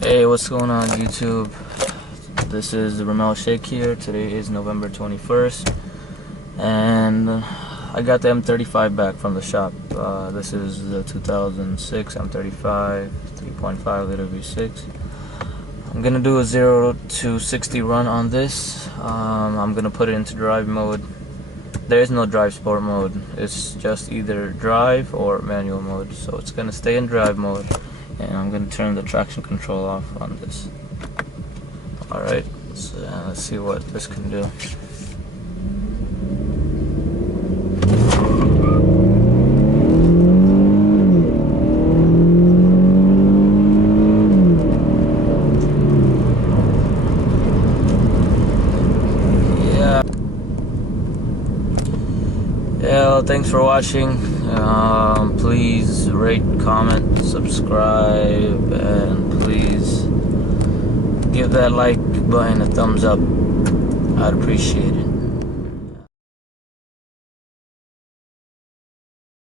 Hey, what's going on YouTube? This is Ramel Sheikh here. Today is November 21st and I got the M35 back from the shop. This is the 2006 M35 3.5 liter V6. I'm gonna do a 0 to 60 run on this. I'm gonna put it into drive mode. There is no drive sport mode. It's just either drive or manual mode. So it's gonna stay in drive mode. And I'm going to turn the traction control off on this. Alright, so let's see what this can do. Yeah, well, thanks for watching. Please rate, comment, subscribe, and please give that like button a thumbs up. I'd appreciate it.